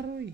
Aroy.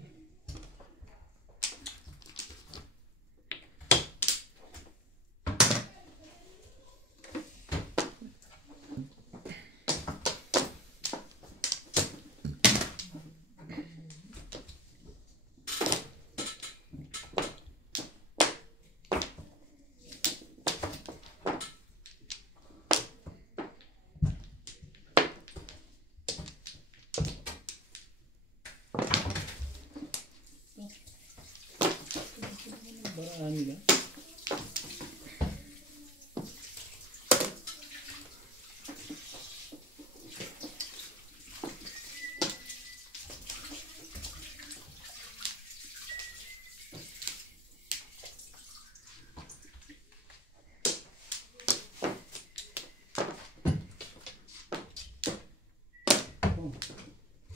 Baraan nila.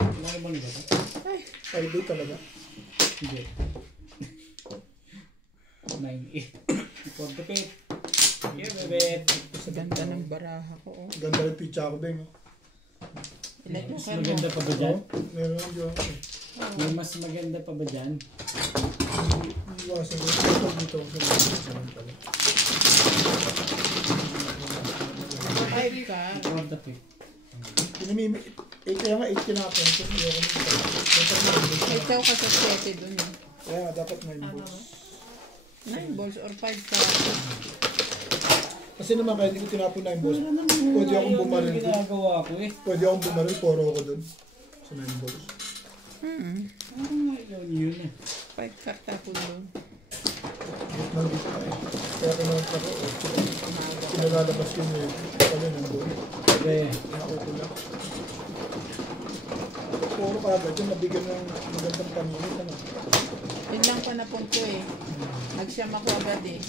Wala naman ba ito? Ay, di talaga. Hindi. 9-8. For the pit. Yeah, bebe. Sa ganda ng baraha ko. Oh. Ganda rin pizza ko, Beng. Mas maganda pa ba dyan? Meron yung May mas maganda pa ba dyan? iwasan ko. Ito dito ako sa mga pala. Five ka. For the pit. Kaya nga 8 kinapon. Ikaw ka sa 7 dun eh. Kaya nga dapat 9 balls. 9 balls or 5 ka. Kasi naman kaya hindi ko tinapon 9 balls. Pwede akong bumaril dun. Ginagawa ko eh. Pwede akong bumaril. 4 ako dun. Sa 9 balls. Yun eh. 5 karta ko dun. Nandito ka eh. Kaya kinawag ako. Pinalalabas yun eh. Kaya nandun. Bebe. Nakaupo lang. Puro ka agad yun. Nabigyan ng magandang paninit. Ano? Yun lang pa napon ko eh. Nagsyam ako agad eh.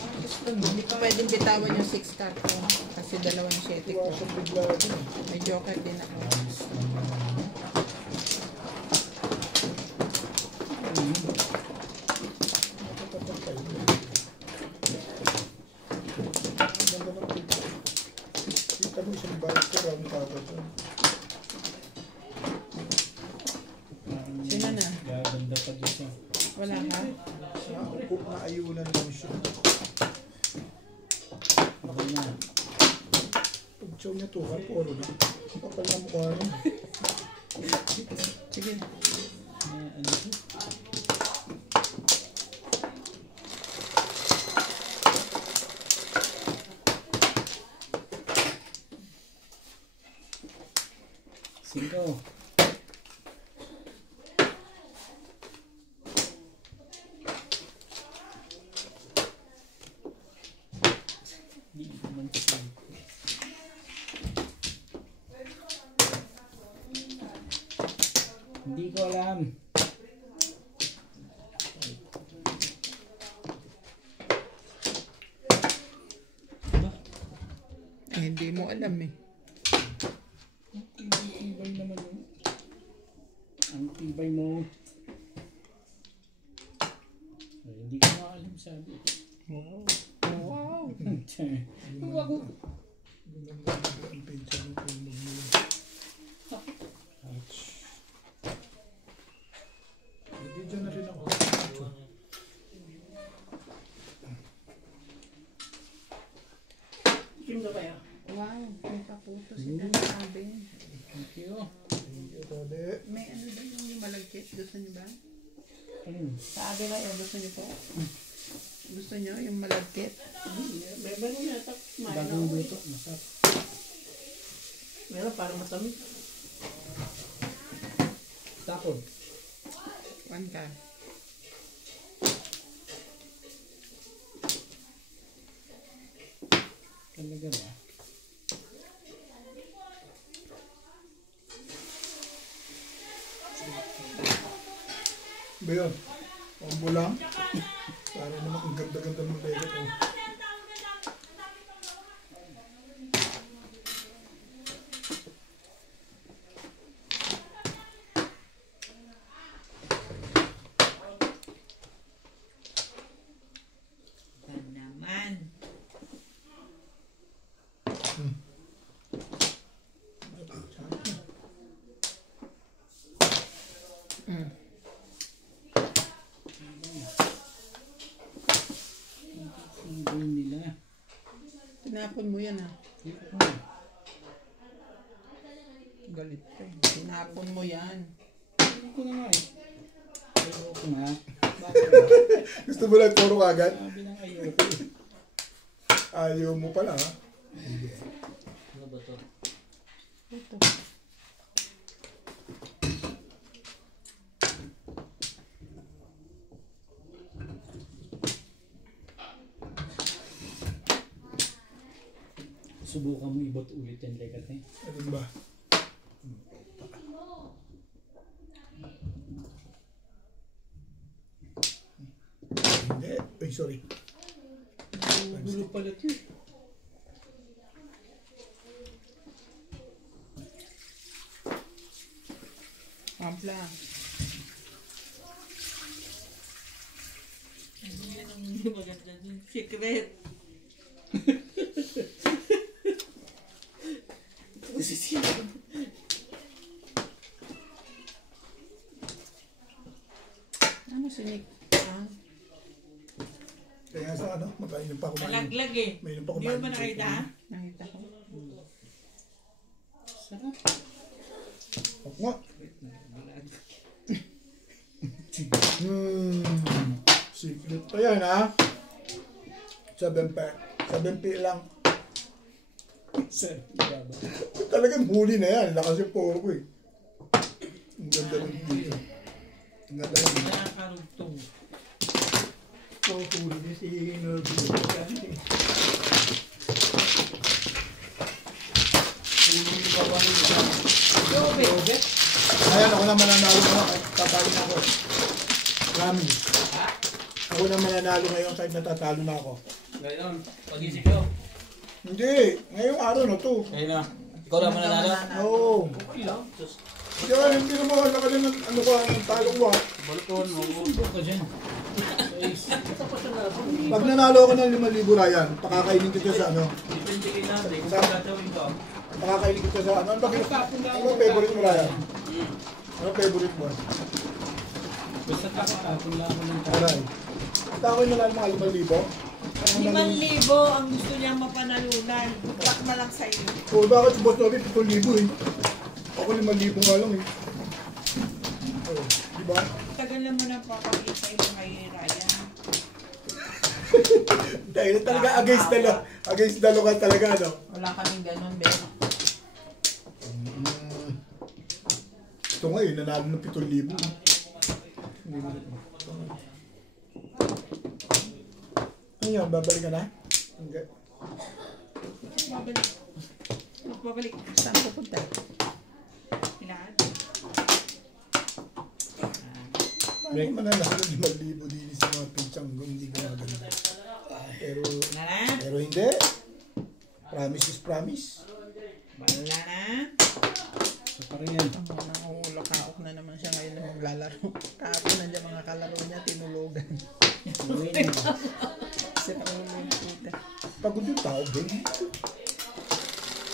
Hindi ko pwedeng bitawan yung 6 card ko. Kasi dalawa yung 7 ko. Iwasan bigla din eh. May joker din ako. Nakatapat tayo. Ganda ng pizza. Kita mo isang balik ko. Round kagad yun. Sino na? Gaganda pa dito siya. Wala ka? Cook na ayunan lang siya. Okay na. Pag chow niya tukar, puro na. Kapal na mukha rin. Sige. Ano ito? Cinco. Hindi naman ito. Hindi ko alam. Eh, hindi mo alam eh. Tibay naman yun. Ang tibay mo. Ay, hindi ko maalam sabi. Wow. Wow. Ako. Ang pizza ng tulog mo. Ouch. Video na rin ako. Wow. May kaputo si sabi. Thank you. Ito ulit. May ano ba yung malagkit? Gusto niyo ba? Ano? Sabi ba yung gusto niyo po? Gusto niyo yung malagkit? Bagong luto. Masarap. Meron parang matamis. Tapon. 1 ka. Talaga ba? Ba yun? Combo lang. Para naman ang ganda-ganda ng legot. Oh. Naman. Tinapon mo yan, ha? Galit ka. Tinapon mo yan. Hindi ko na nga eh. Ayoko nga. Gusto mo lang turo agad? Sabi ng ayoko. Ayaw mo pala, ha? Ano ba to? Ito. Subukan mo ibot ulit yan lekat eh. Ano ba? Hindi. Ay, sorry. Gulo pala ito. Ampla. Yan ang hindi maganda dun. Secret. Ano sinig? Ah, Kaya sa ano, magkainom pa ako. Malaglag eh. Mainom pa ako. Hindi mo ba nakita? nakita ko. Sarap. Ako nga. Secret pa yan, ha? 7 lang. Sarap. Baba. Talagang huli na yan. Lakas yung poro ko eh. Ang ganda ng dito. Ang ganda ng dito. Nakakarugtong. Huli niya si Norby. Yobe. Ayan, ako na mananalo na kahit tatalo na ako. Promise. Ako na mananalo ngayon kahit natatalo na ako. Ngayon, pag-isip ko. Hindi, ngayong araw na to. Ayun na. Ikaw lang mananalo? Oo. Okay lang. Just Hindi naman wala ka din ng ano ko, ng talo ko ha. balkon mo. Sundo ka dyan. Pag nanalo ako ng 5,000 Ryan, pakakainin kita sa ano. Depende kay natin kung Sa- gagawin ko. Pakakainin kita sa ano. Ano ang favorite mo Ryan? Ano ang favorite mo? Basta tapon lang ako ng Aray. At ako yung nanalo mga 5,000. 5,000 ang gusto niya mapanalunan. Buklak na lang sa'yo. O bakit si Boss Nobby 7,000 eh? Ako 5,000 nga lang eh. Oh, diba? Tagal naman ang papakita yung kay Ryan. Dahil talaga against the law ka talaga, no? Wala kaming ganun, Ben. Ito nga eh, nanalo ng 7,000. Ayun, babalik ka na? Hindi. Babalik. Babalik. Saan pupunta? Lahat. Paano mananalo ng 5,000 din sa mga pinchang hindi gumaganda? Pero hindi. Promise is promise. Wala na. So parang yan. Nangulakaok na naman siya ngayon na maglalaro. Kahapon nandiyan mga kalaro niya, tinulugan. Kasi pangulo puta. Pagod yung tao doon.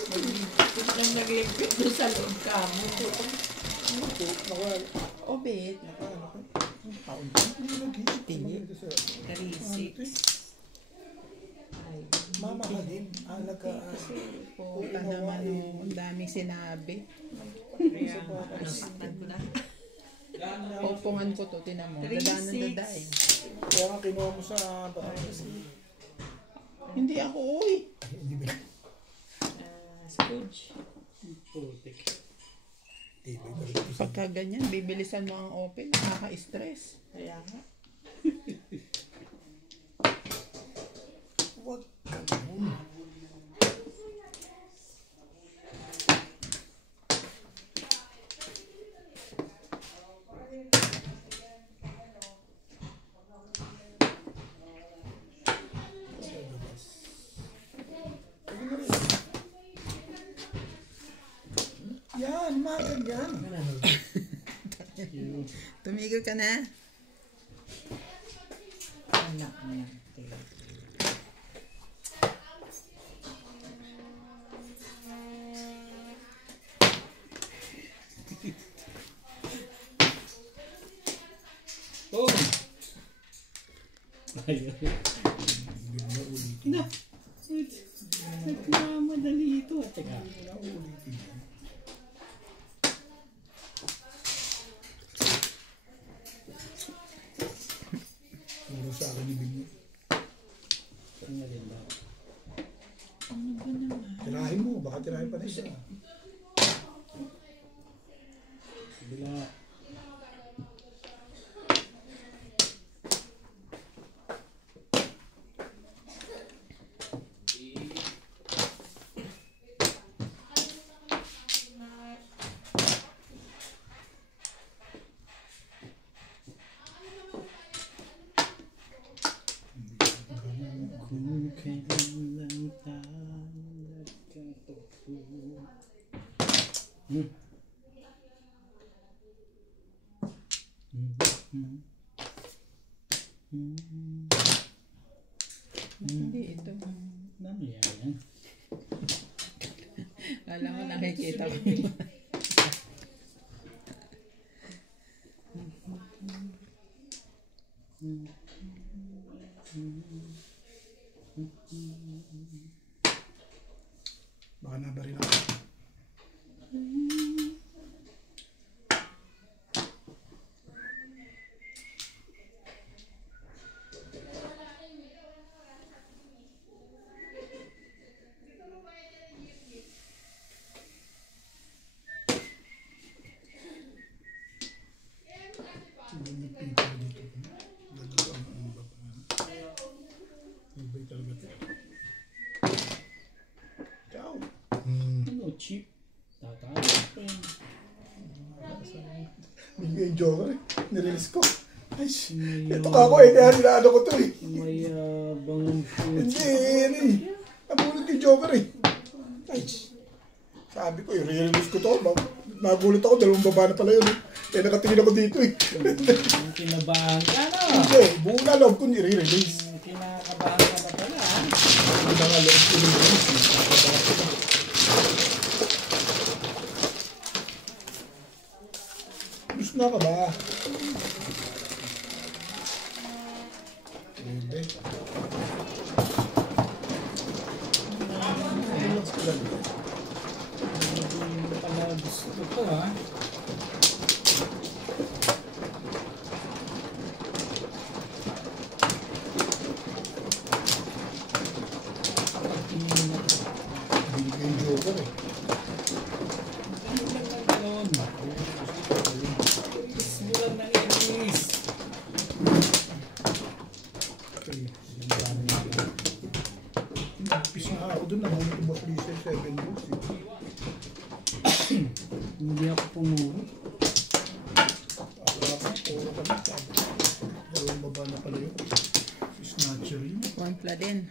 Kung nang nag-iipit doon sa loob ka mo. Obit. Tingi. 36. Mamahalin, alagaan. Puta naman oh, ang daming sinabi. Kaya nasaktan ko na. Pupungan ko to, tinan mo. 36. Dadaan ng dadaing. Kaya nga kinuha mo sa Batangas. Hindi ako, uy. Hindi ba? Scrooge. Putik. Tibay na rin ito sa... Pagka ganyan, bibilisan mo ang open, nakaka-stress. Kaya nga. Huwag ka nun. Yan, mga ganyan. Tumigil ka na. Anak niya. Oh! Ayun. Hindi mo na ulitin. Nagmamadali ito. Teka. Wala ko ulitin yan. Puro sa akin ni Binyo. Saan nga rin ba? Tirahin mo, baka tirahin pa na isa. Bila. Kung kailan tayo nagkatagpo. Hindi ito. Ano yan? Alam mo, nakikita ko. Baka nabaril ako. Ano, cheap? Tatalo pa yun. Binyo yung Joker eh. Nirelease ko. Ay, May, ito ka ako eh. Kaya nilaano ko to eh. May bangang food. Hindi eh. Nabulot yung Joker eh. Ay, sabi ko, i-release ko to. Nagulat ako, dalawang baba na pala yun eh. Kaya nakatingin ako dito eh. Ang kinabahan ka, no? Hindi, buong na loob ko i-release. Kinakabahan ka ba pala, ha? Hindi na nga loob ko i-release. Gusto na ka ba? Hindi. Relax ko lang. Hindi pala gusto ko, ha? Binigay yung Joker eh. Pisa nga ako dun, nahuli ko boss Lisa 7 balls eh. Hindi ako pumuro. Ako puro kami. Dalawang baba na pala yun. Snatcher yun. Wampla din.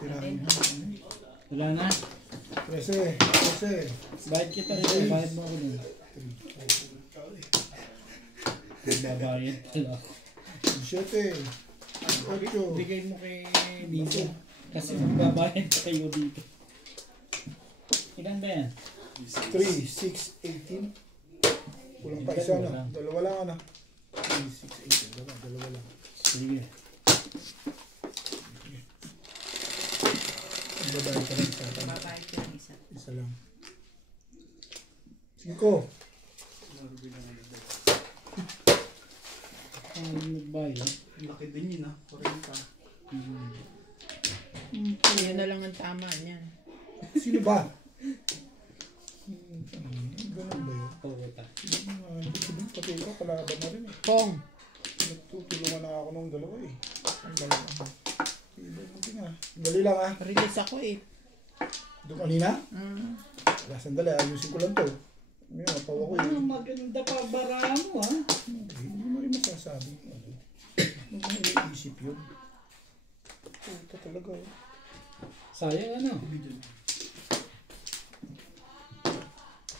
Tirahin ha. Wala na. 13. Bayad kita rin. Bayad mo ako dun. Babayad pala ako. 7. 8. Bigay mo kay Dito. Kasi magbabayad kayo dito. Ilan ba yan? 3, 6, 18. Kulang pa isa na. Dalawa lang ano. 3, 6, 18. Dalawa lang. Sige. Babayad ka lang isa. Babayad ka ng isa. Isa lang. 5. Ano nagbayad? Laki din yun 40. Yan na lang ang tama niyan. Sino ba? Ganun ba yun? Pagkata. Pati ikaw, kalaban na rin eh. Pong. Nagtutulungan na ako ng dalawa eh. Ang dalawa. Dali lang ah. Release ako eh. Doon kanina? Wala, sandali. Ayusin ko lang to. Ngayon, napawa ko Ano, yun. maganda pa bara mo, ha? Hindi mo rin masasabi. Hindi mo iisip yun. Ito talaga eh. Sayang ano?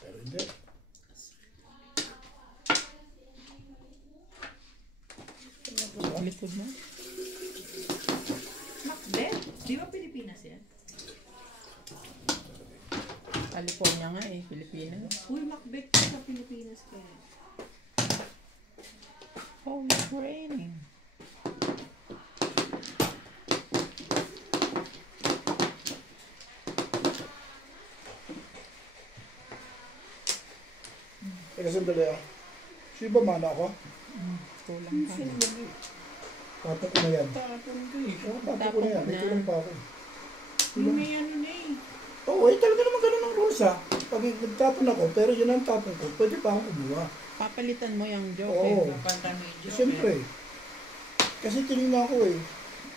Pero hindi. Likod mo. Macbeth? Di ba Pilipinas yan? California nga eh, Pilipinas. Uy, Macbeth sa Pilipinas kaya. Oh, it's raining. Teka, sandali ah. Sino ba mana ako? Kulang ka. Tapon ko na yan. Tapon ka eh. Oo, tapon ko na yan. May kulang pa ako. May ano na eh. Oo, talaga naman ganun ang rules ah. Pag nagtapon ako, pero yun ang tapon ko, pwede pa akong kumuha. Papalitan mo yung joke Oo. eh. Napanta medyo. Siyempre. Kasi tinignan ko eh.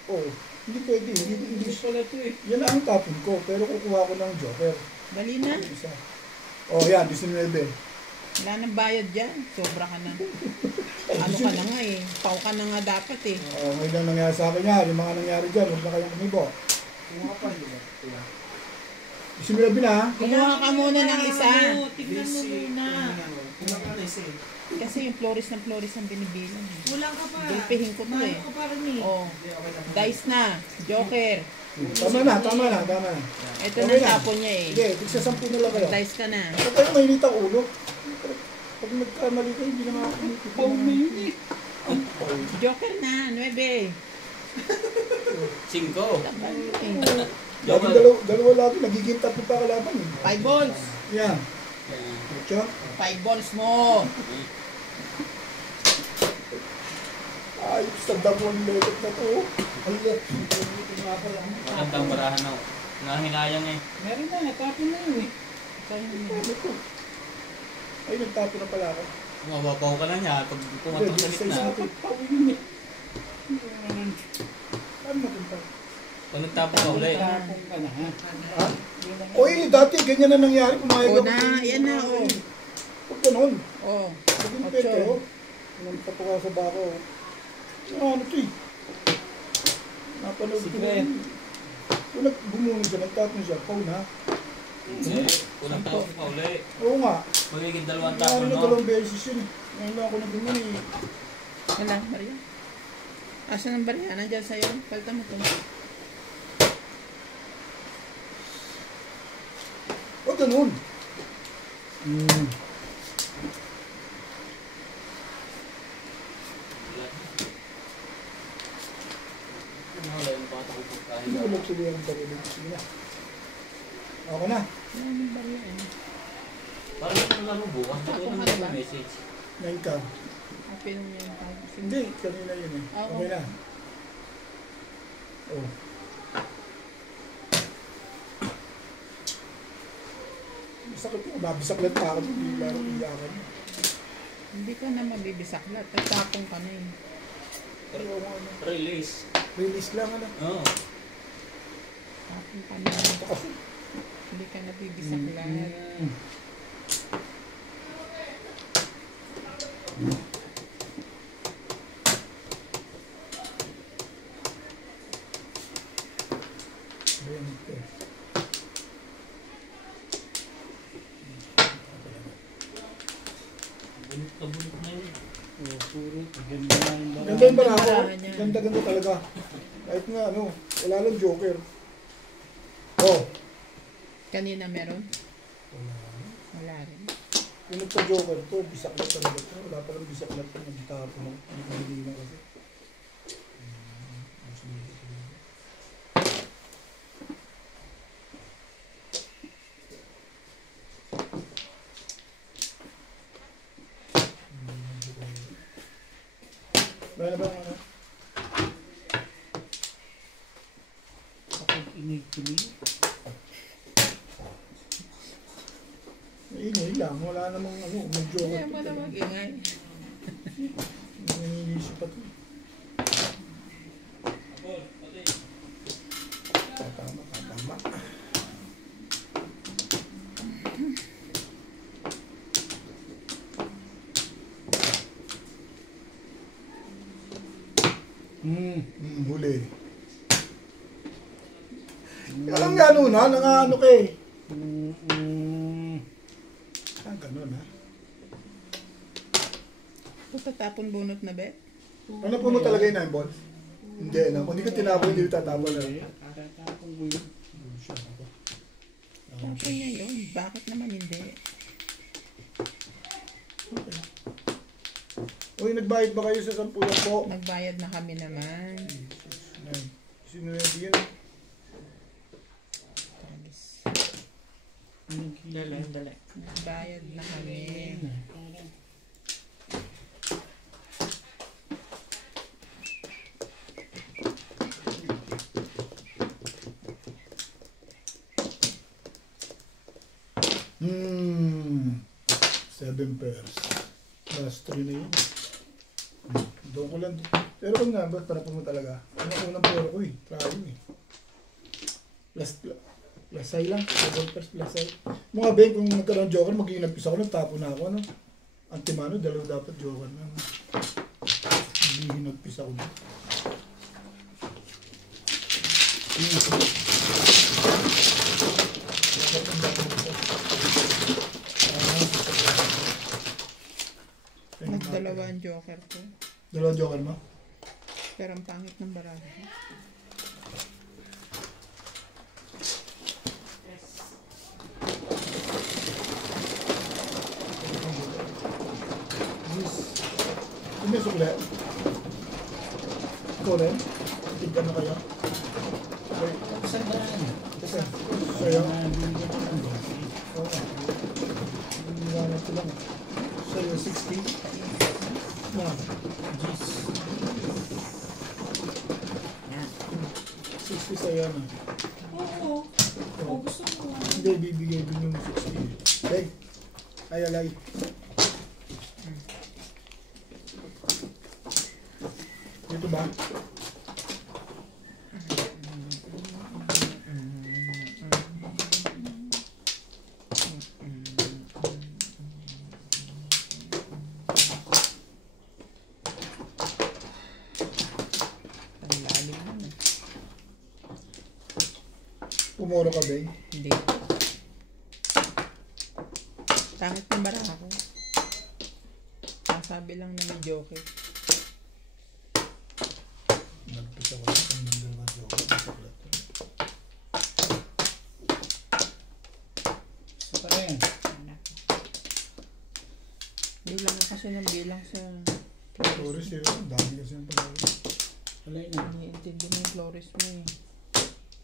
Oo, hindi pwede. Hindi Pala ito eh. yan ang tapon ko, pero kukuha ko ng joker. Dali na. Yung isa. Oh, yan, 19. Wala nang bayad dyan. Sobra ka na. Ano ka na nga eh. Pau ka na nga dapat eh. Oh, may lang nangyari sa akin yan. Yung mga nangyari dyan, huwag na kayong umibo. Kumuha pa yun. 19 na ha. Kumuha ka muna ng isa. Tignan mo muna. Kumuha ka na isa eh. Kasi yung florist ang binibilang. eh. Kulang ka pa. Gulpihin ko to eh. Mahal ka pa rin eh. Oh. Dice na. Joker. Tama na. Ito Okay na na. tapon niya eh. Sige, tigsa 10 na lang kayo. Dice ka na. Huwag kayo mainit ang ulo. Pag nagkamali kayo, hindi naman ako mainit. Pau na yun eh. Joker na. 9. 5. Tapos eh. Lagi dalawa lagi, nagiging tatlo pa kalaban eh. 5 balls. Yan. Ocho. 5 balls mo. Ay, sa damon legot na to. Ay, Magandang barahan na. Nahinayang eh. Meron na, tapon na yun eh. ano to? Ay, nagtapo na pala ako. Mababaw ka na niya pag pumatong sa Sa gitna. isapit. Pau yun eh. Ano natin Pag nagtapon ka ulit. Tapon ka na ha. Ha? Oy, dati ganyan na nangyari. Pumayag O na, yan na o. Huwag ganun. Oh. Naging pete, oh. Nagtapo ka sa bako. Ano to eh? Napanood ko Sige. na. Kung nagbumunin siya, nagtapon siya, pau na. Hindi. Unang tapon ka ulit. Oo nga. Magiging dalawang Nangyari tapon na no. dalawang beses yun eh. Ngayon lang ako nagbumuni. Wala, Maria. Asan ang Maria? Nandiyan sa'yo. Palta mo to. Huwag ganun. Wala yung bata ko pagkain. Hindi ko magsuloy ang sarili. Sige na. Ako na. Wala ang Maria eh. Parang ito na lang bukas. Tapon Ito ka na na ba? yung message. 9 ka. Open mo yung tawag. Hindi, kanina yun eh. Oo. Okay na. Oh. Masakit ko. Mabisaklat pa ako. Hindi lang ako iyakan. Hindi ka na mabibisaklat. Nagtapon ka na eh. Pero ano, Release. release lang ano. Oo. Tapon ka na. Ito kasi. Hindi ka nabibisaklat. Bente. Bunot na bunot na yun. Oh, puro. Ganda na yung barahan. Ganda yung barako. Barahan niya. Ganda talaga. Kahit nga ano, wala lang joker. Oh. Kanina meron? Wala rin. Yung nagpa-joker to, bisaklat talaga to. Wala palang bisaklat to. Nagtapon mo. Hindi na kasi. Wala ba ano? Kapag inig-tuloy. Ingay lang. Wala namang ano, may joker. Kaya mo na mag-ingay. Nanginisip pa to. Tama. Huli. Alam nga ano na, nangano ka eh. Ganun ha. Tatapon bunot na bet? Ano po mo talaga yung 9 balls? Hindi na. Kung hindi ko tinapon, hindi ko tatapon na. Tatapon ko yun. Tapon niya yun. Bakit naman hindi? Uy, nagbayad ba kayo sa 10 po? Nagbayad na kami naman. Sino na yun? Dala. Bayad na kami. Hmm. 7 pairs. Last 3 na yun. Doon ko lang. Pero kung nga, ba't para po mo talaga? Ano ko ng pera ko eh. Trayo eh. Plus ay lang. 7 pairs plus ay. Mga Ben, kung nagkaroon ng joker, mag-iinap isa ko, nagtapo na ako. Ano? Antimano, dalawa dapat joker na. Mag-iinapis ako. Nagdalawa ang joker ko. Dalawa joker mo? Pero ang pangit ng baraha. Kung may sukle. Ikaw rin? Tignan na kayo? Okay. Saan ba yan? Kasi, sa'yo? Binigyan ko ng dosi. Oo nga. Binigyan ko lang. Sa'yo, 60? Na. Jeez. 60 sa'yo na. Oo. O gusto mo. Hindi, bibigay din yung 60. Okay. Ay, alay. Dito ba? Ang lalim naman. Pumuro ka, Ben. Hindi. Pangit ng baraha ko. Sabi lang na may joker. Nagpisa ko sa ng dalawang joker. Isa pa rin. Bilang kasi ng bilang sa Flores eh. Ang dami kasi ng Flores. Wala na. iniintindi mo yung flores mo eh.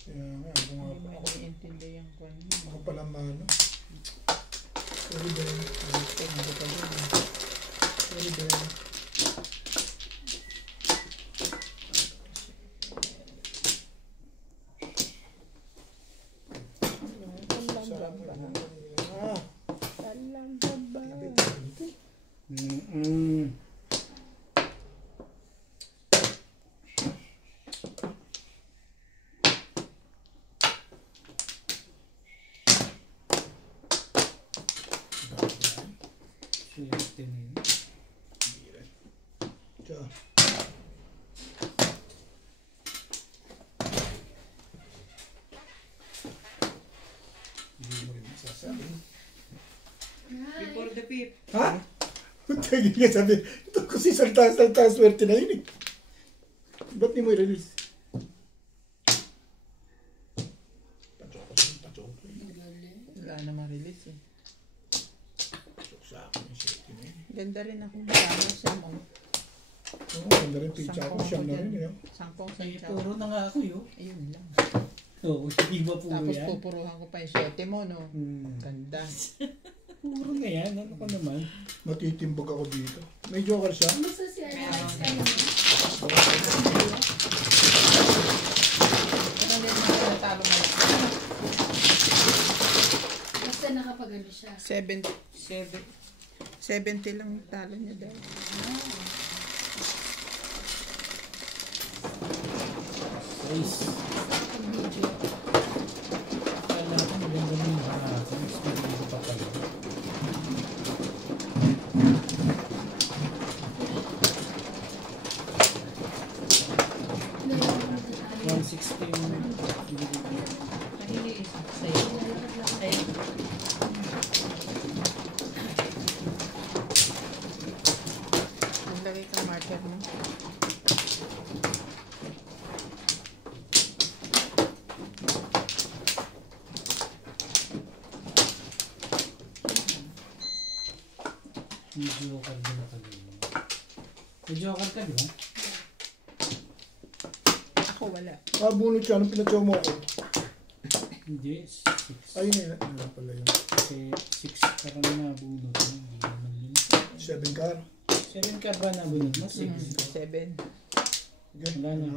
Kaya nga, ako nga Hindi mo iniintindi yung kwan mo. ako pala mano. Sorry, Ben. Hindi ka din. Sorry, Ben. Ah, Mm-mm. Swerte na yun. tiyo. Hindi mo rin masasabi. Before the fifth. Ha? Tagi nga sabi, ito kasi salta swerte na yun eh. Ba't di mo i-release? Pachok. Wala na ma-release eh. Pachok sa akin yung swerte na yun. Ganda rin ako. Marami siya mo. Oo, ganda rin pizza ako, siyam na rin eh. Sampung Ay, sa puro na nga ako yun. Ayun lang. Oo, hindi ba puro Tapos yan? pupuruhan ko pa yung 7 mo, no? Ganda. Puro na yan. Ano ka naman? Matitimbog ako dito. May joker siya? Basta si Alex, Pero hindi naman natalo mo. basta nakapagano siya. 70 lang yung talo niya dahil. Guys. Akala ko maganda na yung harapan. Hindi ko pa pala. Ngayon, 160 yung binibigyan. Naglagay kang marker mo. May joker din na kami. May joker ka, di ba? Ako wala. Ah, bunot siya. Anong pinatsaw mo ako? Hindi, 6. Ayun yun. Ano pala yun? Kasi 6 ka lang nabunod. Hindi naman yun. 7 car. 7 ka ba nabunod mo? 6. 7. Wala na.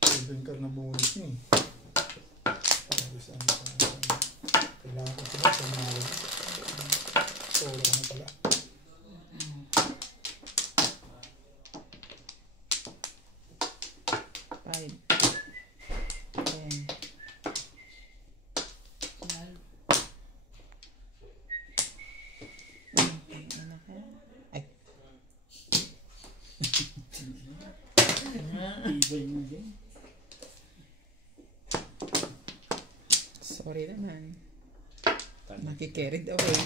7 car na bonus niya eh. Saan. Kailangan ko sila sa mga solo na pala. Five. 10. Ay. Ibay mo din. Sorry naman. Nakikarried away.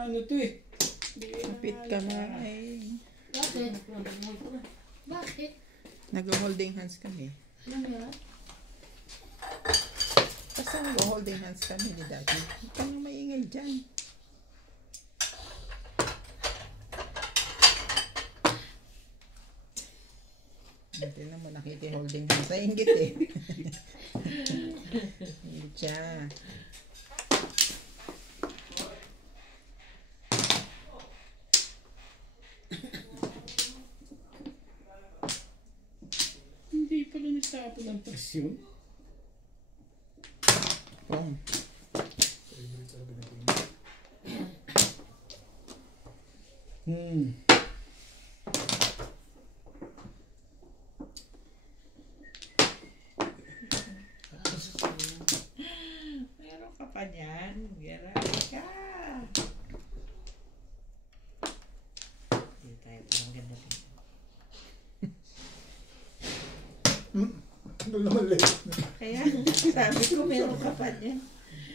Ano to eh? Kapit ka nga ay. Bakit? Bakit? Nag-holding hands kami. Ano yan? Basta nag-holding hands kami ni Daddy. Huwag kang maingay dyan. Hindi naman nakiki-holding hands. Sa inggit eh. Inggit siya. Hindi pala nagtapo ng presyon. Wrong. Favorite talaga na game. Meron ka pa niyan. Gara ka. Hindi tayo parang ganda din. Ano naman late. Kaya sabi ko meron ka pa niyan.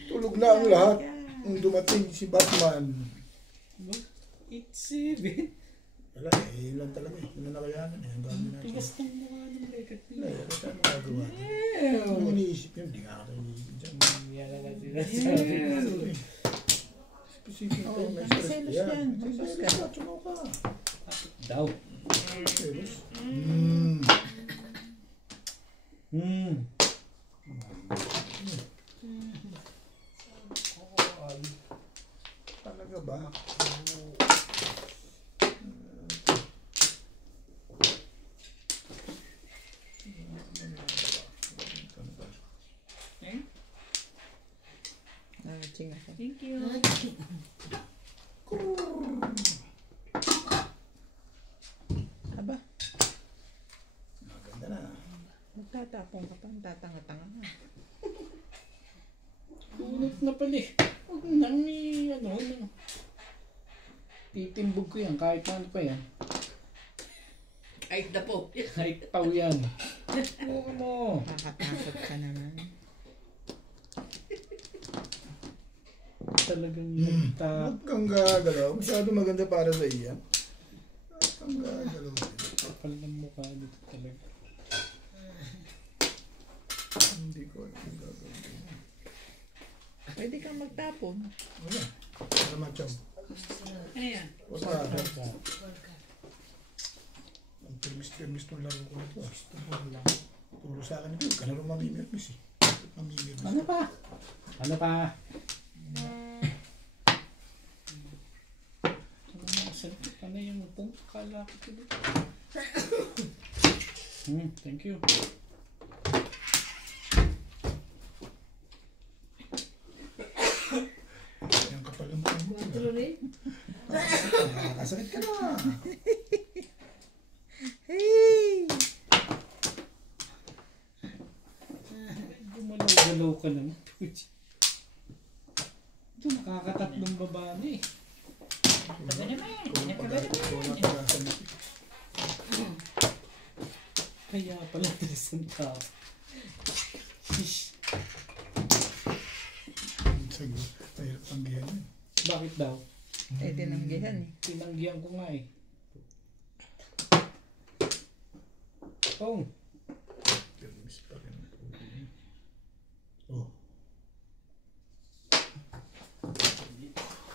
Tulog na ang lahat. Nung dumating si Batman. 8-7. Wala eh, yun lang talaga eh. Yun na nakayanan eh. Ang dami na. Tigas ng mukha ng record Wala nila. eh, ano tayo magagawa? Ano iniisip yun? Hindi nga ako iniisip dyan. Yan na lang sila sabi. Specific Oo, tayo, may kasi stress selos yan. yan. May Selos selos ka. ka, tumaw ka. Daw. Selos? Talaga ba? Nangaching ako. Thank you. Aba, Maganda na. magtatapong ka pa. Tatanga-tanga nga. Tulog na pala eh. Huwag nang titimbog ko yan kahit ano pa yan. Ay, na po. Kahit pau yan. Oo mo. Nakakatakot ka naman. Talagang nagtap. Huwag kang gagalaw. Masyado maganda para sa iya. Huwag kang gagalaw. Kapal ng mukha dito talaga. Hindi ko alam yung gagawin. Pwede kang magtapon. Wala. Para macham. Ayan. O sa akin. Ang permis-permis ng laro ko nito. Turo sa akin ito. Kalaro mamimirmis eh. Mamimirmis. Ano pa? Ano pa? Salito pa na yung upong kalaki ko dito. Thank you. Yan kapal ang mukha mo. Nakakasakit ka na. Hey! Gumalaw-galaw ka naman. Ito, nakakatatlong baba na eh. Kaya pala tigas ang tao. Ish. Sagot. Mahirap tanggihan yun. Bakit daw? Eh, tinanggihan eh. Tinanggihan ko nga eh. Oh. Permis pa rin. Oh,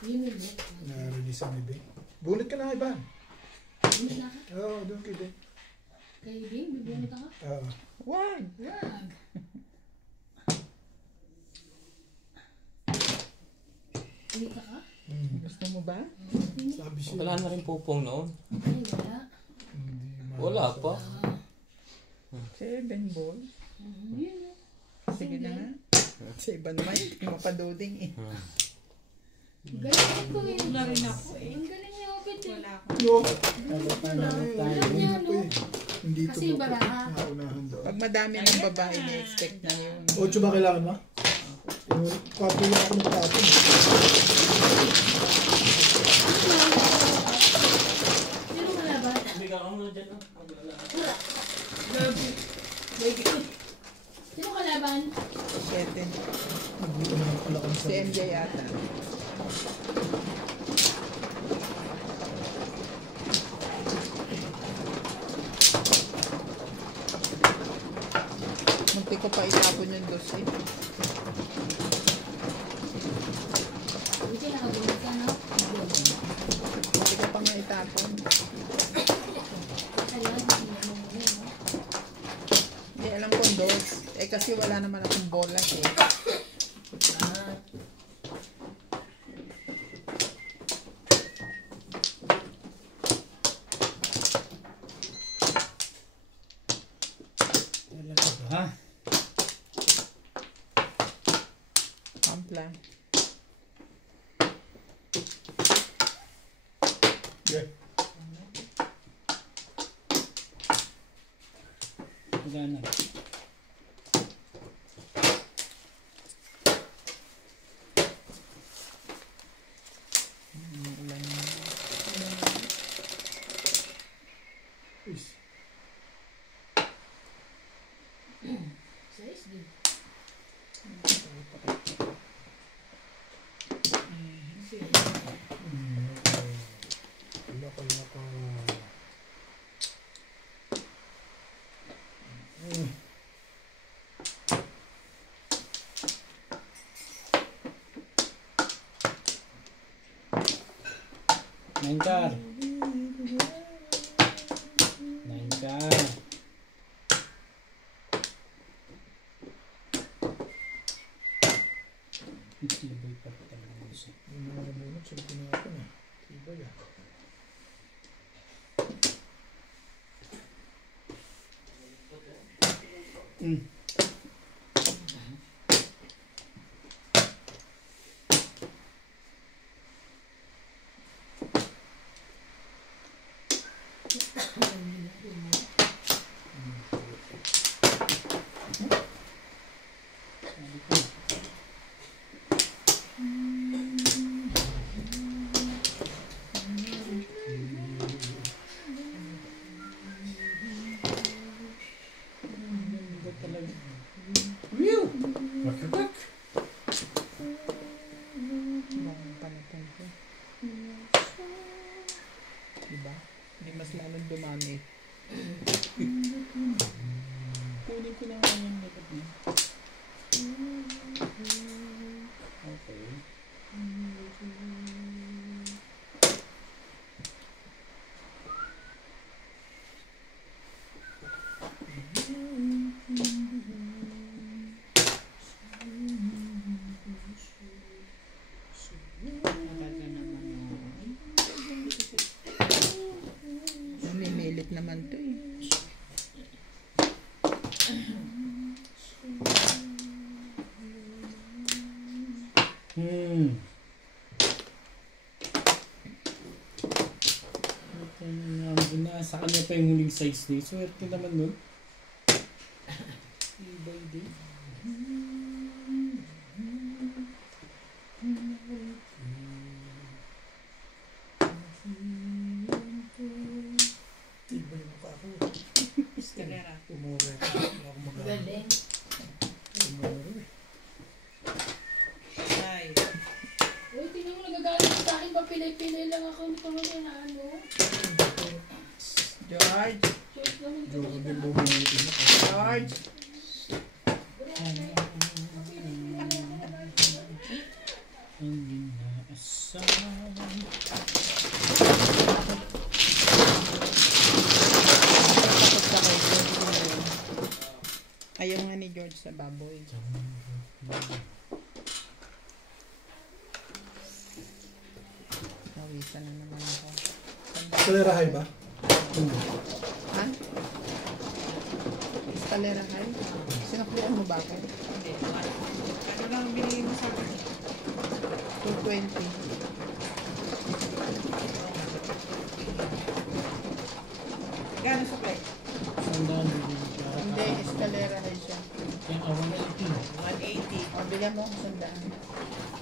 Yun yun. na-release ang bibig. Bunot ka na, Ivan. Yun na ka. Oo, doon kay Ben. Kayo din, bibunot ka. Oo. Wag! Wag. Kumita ka? Gusto mo ba? Sabi siya. Wala na rin pupong noon. Ay, wala. Hindi Wala pa. 7 balls. Yun na. Sige na nga. Sa iba naman, hindi mapaduding eh. Galing ko eh. Na rin ako eh. Ang galing niya agad eh. Wala ako. Yo! Alam niya, no? Hindi ito Kasi baraha. naunahan daw. Pag madami ng babae, na-expect na yun. 8 ba kailangan mo? Kwapo lang ako magtapon. Sino kalaban? Bigyan ka muna dyan. Sino kalaban? 7. Dito naman pala kami sa... Si MJ yata. Munti ko pa itapon yung dos eh. Hindi nakagulit ka, no? Munti ko pa nga itapon. Kaya, hindi mo muna, no? Hindi alam kong dos. Eh kasi wala naman akong bola eh. Talaga ba? Ampla. Yeah. Wala na. Is. Size din. Laka. Nine car. Nine car. Itibay pa rin talaga siya. Yung mga namunod, sabi na ako na. Iba yan. Ganda talaga. Bawang panatang ko. Diba? Hindi mas lalong dumami. Kunin ko na nga yung makeup niya. Okay. Talaga naman. Namimilit naman to eh. Sa kanya pa yung huling size niya. Swerte naman nun. Ibay din. Iba yung mukha ko. Escalera. Umura ka. Hindi ako magaling. Galing. Umura eh. Ay. Uy, tingnan mo nagagalit sa akin. Papilay-pilay lang ako. Hindi ko mo na ano. George, Joker din bumili mo. George. Ang inaasahan. Takot ka kay George. Ayaw nga ni George sa baboy. Nawisan na naman ako. Kalera high ba? Ha? Escalera high? Sinaklian mo ba ako? Hindi. Ano lang binili mo sa akin? 220. Gano'n sa plate? Sandaan din siya. Hindi, escalera high siya. Kaya awan na ito. 180. O, bigyan mo ako sandaan.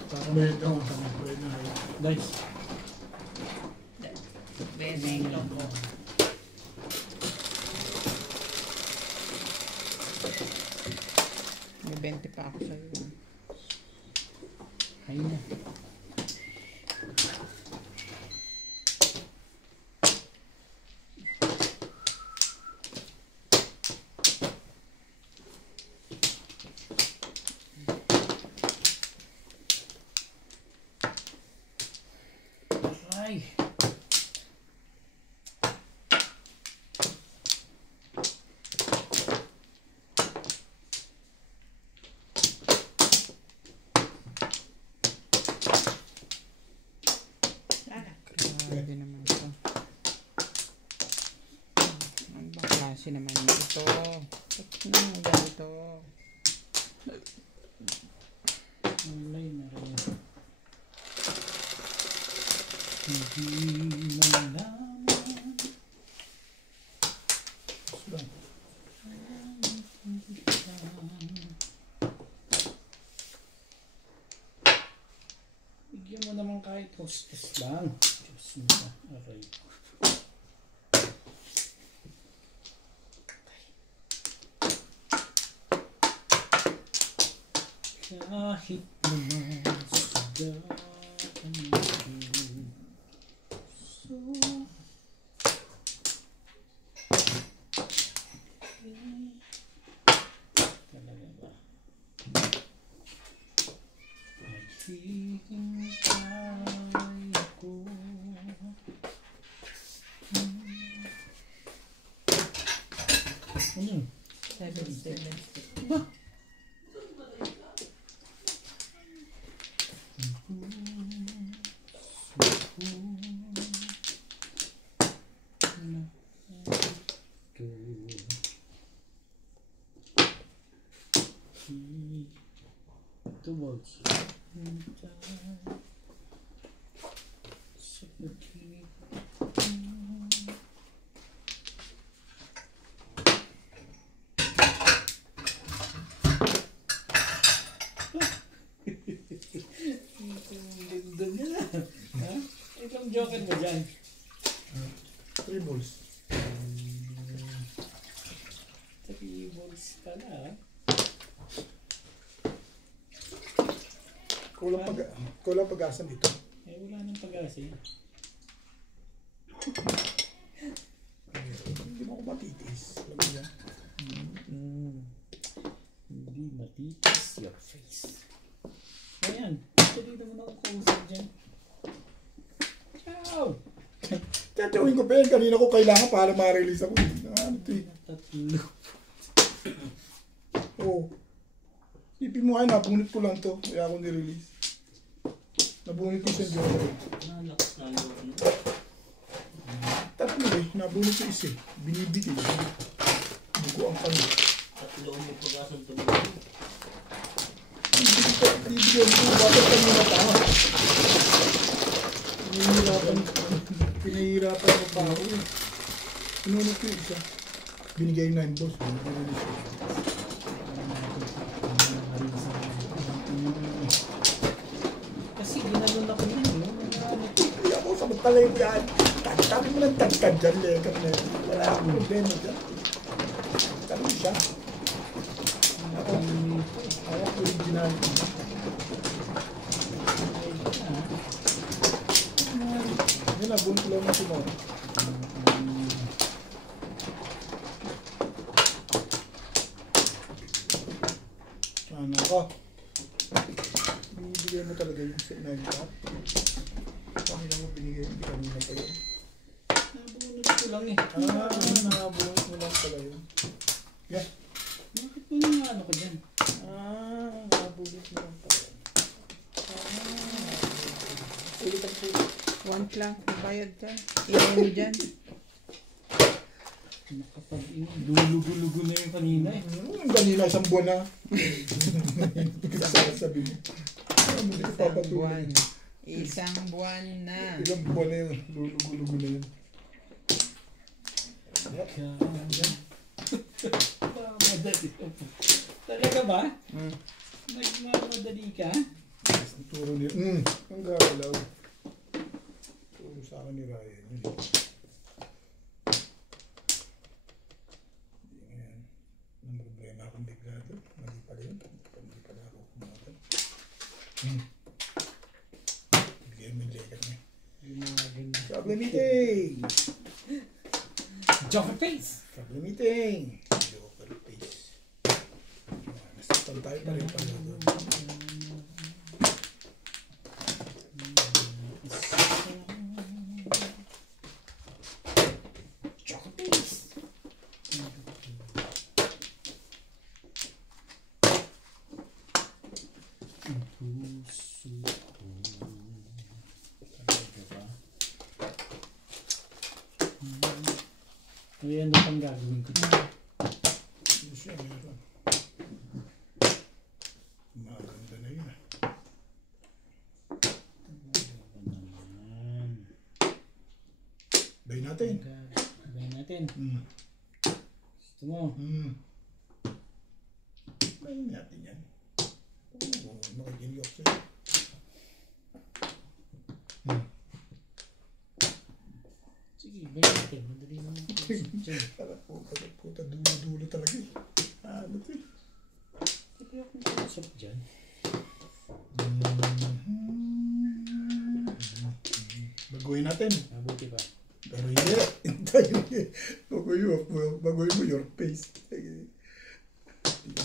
Parang Pwede ako. Pwede na high. guys, Bene, ito po. May 20 pa ako sa'yo. ayun na. Ay. Grabe naman ito. Ang baklase naman ito. Ano ganito? Malay na rin. Hindi malaman. Bigyan mo naman kahit hostess lang. Diyos mo na. Aray. Kahit naman sa daan so talaga ba? Naghihintay ako. Ano yun? 7. Towards ganda niya. Ha? Itong joker mo dyan. 3 balls. 3 balls pala. Ha? Kulang pag-asa dito. Eh, wala nang pag-asa eh. Hindi mo ako matitis. Alam mo yan? Hindi matitis your face. Ayan, actually naman ako kausap dyan. Ciao! Tatawin ko pa yan. Kanina ko kailangan para ma-release ako. Ano ito eh. Tatlo. Oo. Ipin mo kayo, napunit ko lang to. Kaya ako nirelease. Nabunit ko siya dyan. Nalakas na loob mo. Tatlo eh. Nabunit ko isa eh. Binibigay. Buko ang kami. Tatlo mo pag-asang tumulong. Binibigay ko. Bakit kami na tama? Pinahihirapan ko pa ako eh. Pinunit ko isa. Binigay yung 9 balls. Binirelease ko. Kasi ginanoon ako yun. Hindi ako samantala yung yan. Sabi mo lang tagtag dyan, lekat na yun. Wala akong problema dyan. Sabi mo siya. Ako original. Yun na, bunot lang mo si Mom. Ako. Binibigay mo talaga yung set na yun. Kanina mo binigay, hindi kanina pa yun. Nabunod ko lang eh. Nakabuhat mo lang pala yun. Yeah. Bakit mo yung ano ko dyan? Nakabuhat mo lang pala yun. Ulit ang ulit. Want lang, bayad ka. Iyan mo dyan. Lulugo-lugo na yung kanina eh. Kanina isang buwan na. Sasabi mo. Ano hindi ko papatuloy. Isang buwan na. Ilang buwan na yun. Lulugo-lugo na yun. Madali. Talaga ba? Hmm. Nagmamadali ka? Ang turo niya. Ang gagalaw. Turo sa akin ni Ryan. Ayan. Ang problema akong bigla doon. Mali pala yun. Hindi pala ako kumagal. Bigyan mo yung legat niya. Problem meeting! Joker face! Problem meeting! Joker face. Nasaktan tayo pa rin pala doon. Joker face! Ayan na pang gagawin ko. Hindi siya meron. Maganda na yun. Bay natin. Sabayin natin. Gusto mo? Bay natin yan. Oo, makikinig ako sa'yo. Sige, bayin natin. Madali naman. Puta, dulo-dulo talaga eh. Ano ito eh. Hindi akong kausap dyan. Baguhin natin. Mabuti ba? Pero hindi. Hindi. Baguhin mo your face. Hindi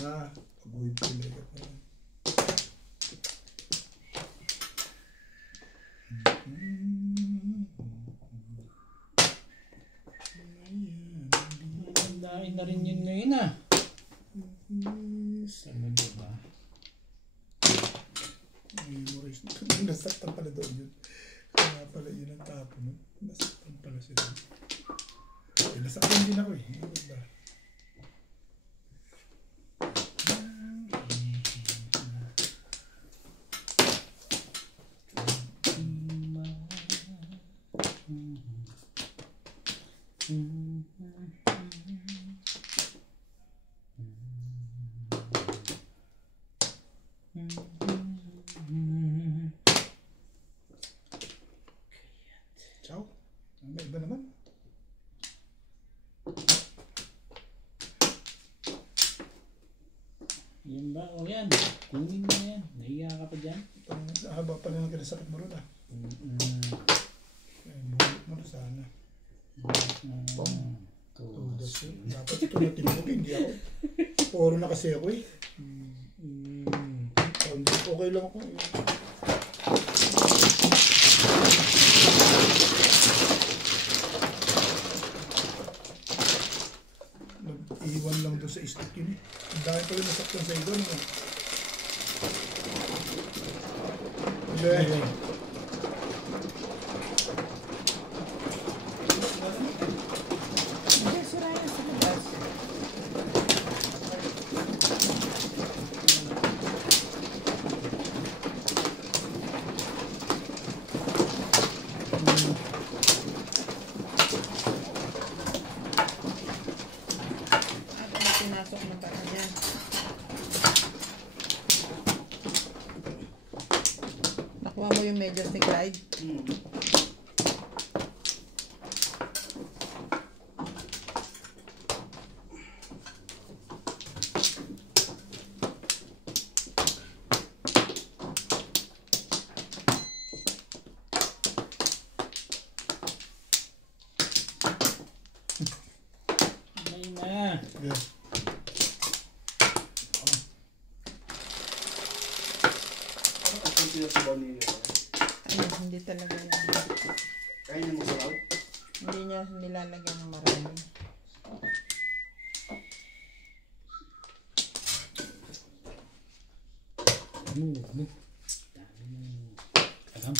na. Baguhin ko yung legat mo. Ang dahil na rin yun ngayon ah. Ano ba? Memorize. Nasaktan pala doon yun. Kaya pala yun ang tapo no? Nasaktan pala siya doon. Nasaktan din ako eh. Ano ba? Ciao. May iba naman. Yan ba? O yan. Kunin mo yan. Nahiya ka pa dyan? Haba pala ng kinasakit mo rin ah. Bulit mo na sana. Dapat ito na tinulog, hindi ako. Puro na kasi ako eh. Okay lang ako. Nag-iwan lang doon sa stick yun eh. Ang dami pala nasaktan sa idon. Okay. Hindi, sira yan sa labas. Ako na pinasok ng baka niya. Nakuha mo yung medyas ni Clyde? May na. Yeah. sinasabaw niyo yun? Ano, hindi talaga yan. Kaya niya masabaw? Hindi niya nilalagyan ng marami. Ano? Alam.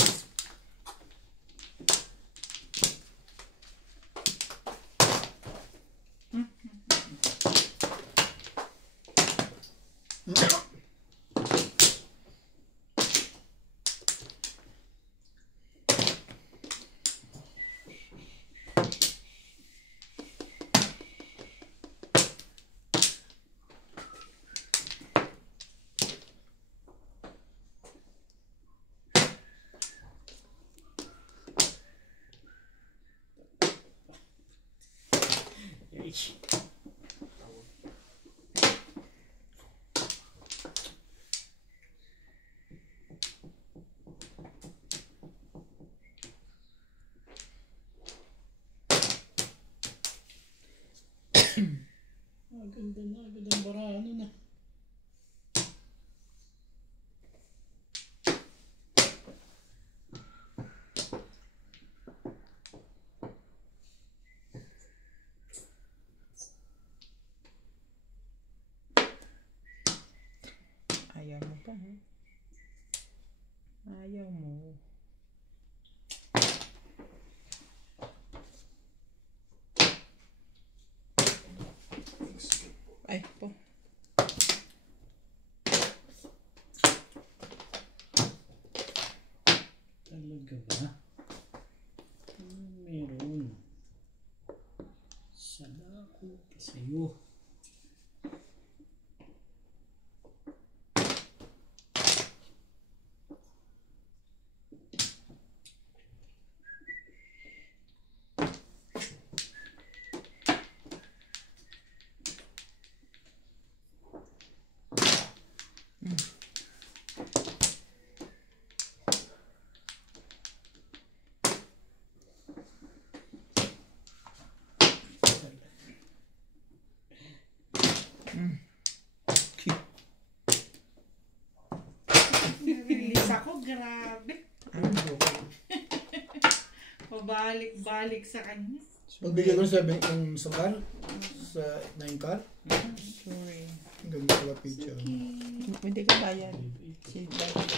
Agad ang bara, ano na. Ayaw mo pa, ha? Ayaw mo. Ay, po. Talaga ba? Meron. Salako pa sa'yo. Release ako, grabe. Pabalik-balik sa kanya. Pagbigay ko ng sa car, sa 9 car, Sorry. ang ganda pala picture. Hindi ka bayad. Si bayad.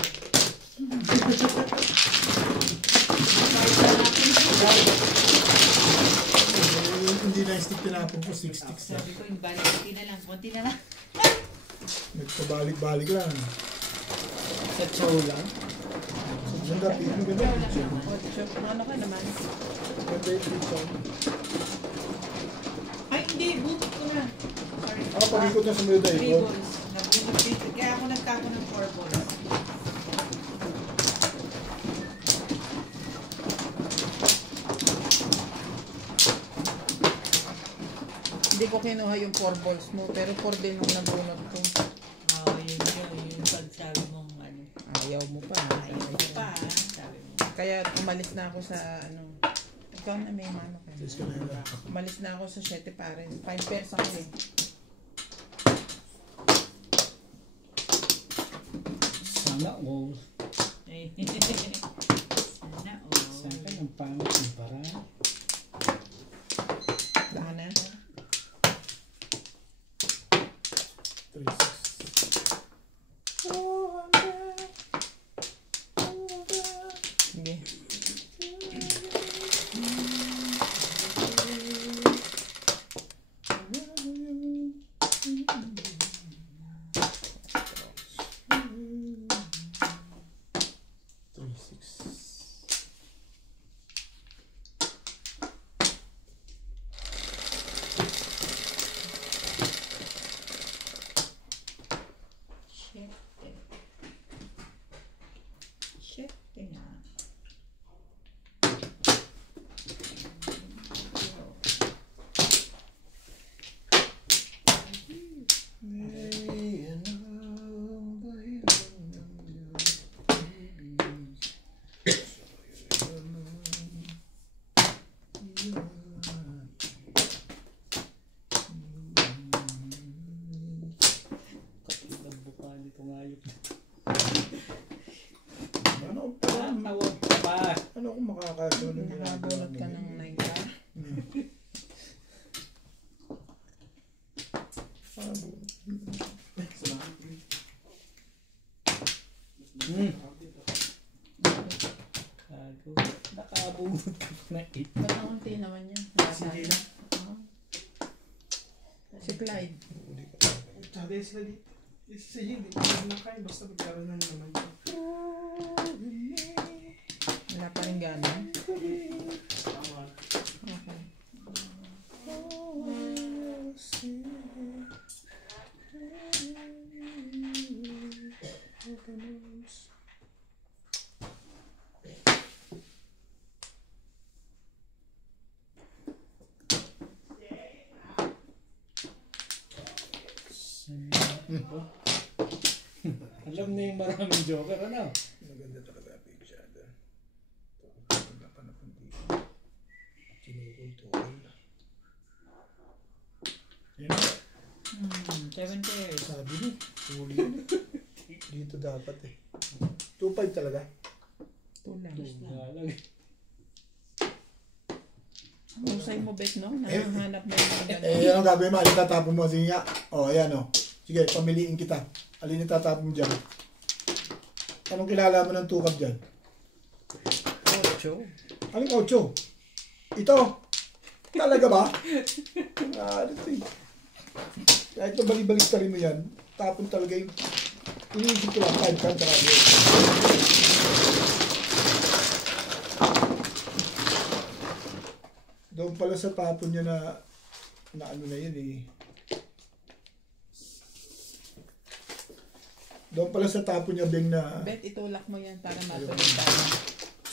Hindi na yung stick tinapon ko, 6 sticks na. Sabi ko, yung balik, konti na lang, konti na lang. Nagpabalik-balik lang. Sa chow lang. Ang ganda, maganda yung picture. Ano ka naman? Maganda yung picture. Ay, hindi, butot ko na. Sorry. Ako pag-ikot na sa mga 3 dahil ko. balls. Nag-butot. Kaya ako nagkako ng 4 balls. Hindi ko kinuha yung 4 balls mo, pero 4 din yung nabunot ko. Oo, yun yun. Yung pagsabi mong ano. Ayaw mo pa. Ayaw ko pa, sabi mo. Kaya umalis na ako sa ano. Ikaw na may mano ka. Yes, ka na yun. Umalis na ako sa 7 pares. 5 pairs ako eh. Sana all. Ay, sana, oh. Sa akin ang pangit ng bara. Saan na? 3, 6. Sige. Kago. Nakabunod ka pa na 8. Ba't nakunti naman yan? Sige na. Si Clyde. Tsaka din sila dito. Isa hindi ko nakain basta magkaroon ng naman. Wala pa rin gana. Tama. Okay. Alam na yung maraming joker, ano? Maganda talaga ang big shadow. Wala pa na kundi. Tinukol-tukol. Yan na. 7 pairs. Sabi niyo, huli yun eh. Dito dapat eh. 2.5 talaga. Tulang. Galag. Husay mo, Bet, no? Nakahanap na yung mga gano'n. Yan ang gagawin mo. Alin tatapon mo? Sige nga. O, ayan o. Sige, pamiliin kita. Alin yung tatapon mo dyan? Anong kilala mo ng tukab dyan? 8. Anong 8? Ito. Talaga ba? Ano ito eh. Kahit na balik-balik ka rin mo yan, tapon talaga yung iniisip ko lang 5 kan talaga. Doon pala sa tapon niya na ano na yun eh. Doon pala sa tapon niya Beng na Bet, itulak mo yan para matuloy tayo.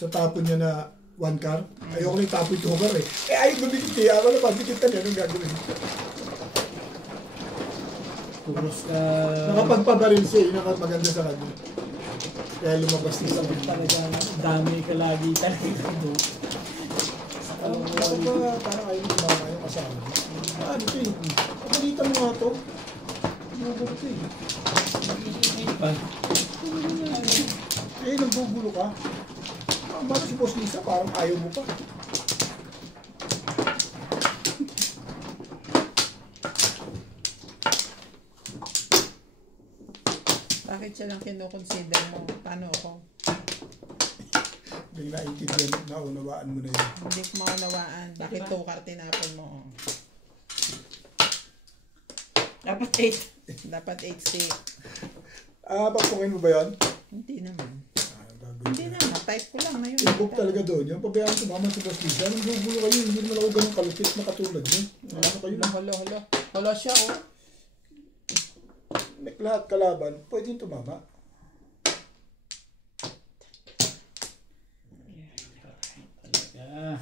sa tapon niya na 1 car. Ayoko na itapon yung car eh. Ayaw dumikit eh. Ako na pagdikitan yan. Anong gagawin? Puros ka. Nakapagpabaril siya. Yun ang maganda sa kanya. Kaya lumabas din sa Sabi talaga, dami ka lagi talaga doon. Ako ba parang ayaw yung mama yung kasama? Ano ito eh? Kapalitan mo nga ito. Nagugulo ito eh. Pa. Eh, nagbugulo ka. Bakit si Boss Lisa parang ayaw mo pa? Bakit siya lang kinukonsider mo? Paano ako? Hindi naiintindihan, naunawaan mo na yun. Hindi ko maunawaan. Bakit 2 card tinapon mo? Dapat 8. Dapat 8 stick. Papungin mo ba yan? Hindi naman. Gagawin Hindi ko. naman. Type ko lang na yun. Ibog talaga doon. Yung pabayaan ko mama si Boss Lisa. Nagbugulo kayo. Hindi naman ako ganun kalupit na katulad niyo. Ano kayo? Halo. Halo siya, oh. Lahat kalaban, pwede yung tumama. Talaga.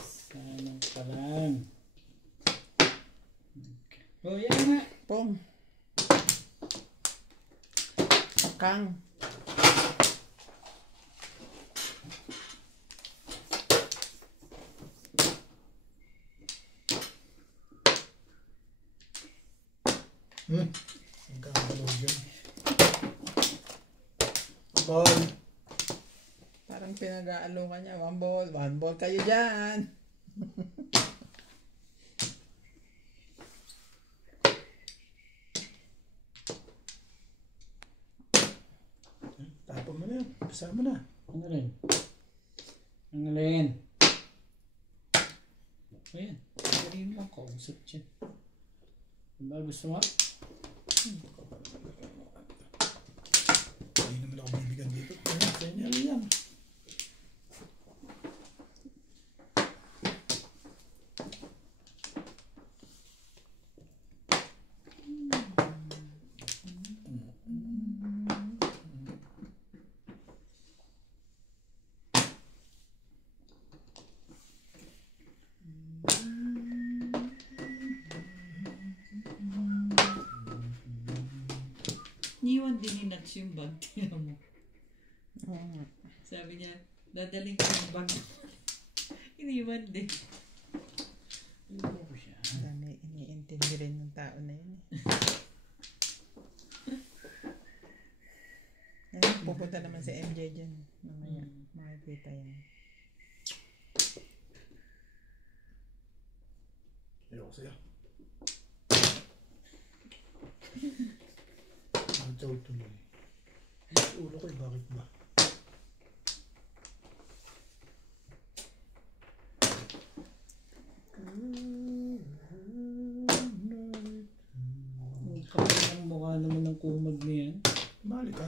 Sanang pa lang. Oh, yan nga. Pong. Kang. Ang kakalog yun. Ball. Parang pinag-aalokan niya. 1 ball. 1 ball kayo dyan. Tapon mo na. Kasama na. Ang alin? Ang alin? Ayan. Sabihin mo ang concept yan. Diba gusto mo? Hindi naman ako bibigan dito. Ayan, sa inyo yan. Niwan din ni Nats yung bag. Tingnan mo. Oo. Sabi niya, dadaling ko yung bag. Iniwan din. Ano siya? Dami iniintindi rin ng tao na yun. Ayun, pupunta naman si MJ dyan. Mamaya, makikita yan. Ayoko sa'yo. tuloy. Yung ulo ko, bakit ba? Kapag ang mukha naman ng kumag niyan. Mali ka.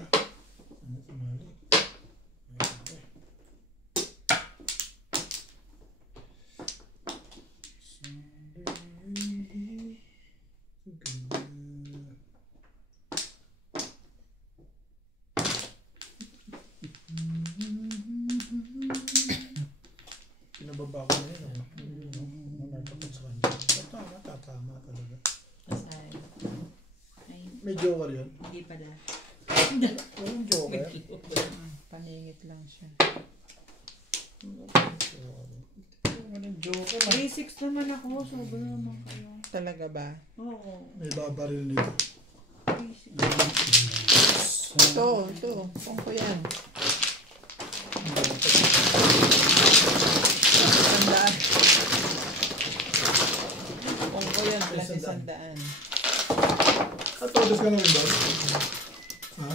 Ano ka mali? Pinababa ko na yun. Natapat sa kanya. Tatama talaga. Asay. Ay, May joker yun. hindi pala. Walang joker. Pahingit lang siya. Walang joker. 3-6 naman ako. Sobra naman kayo. Talaga ba? Oo. May babaril nito. 3-6. Ito. Kung ko yan. Sandaan. Kung ko yan, plus sandaan. At todos ka naman doon? Ha?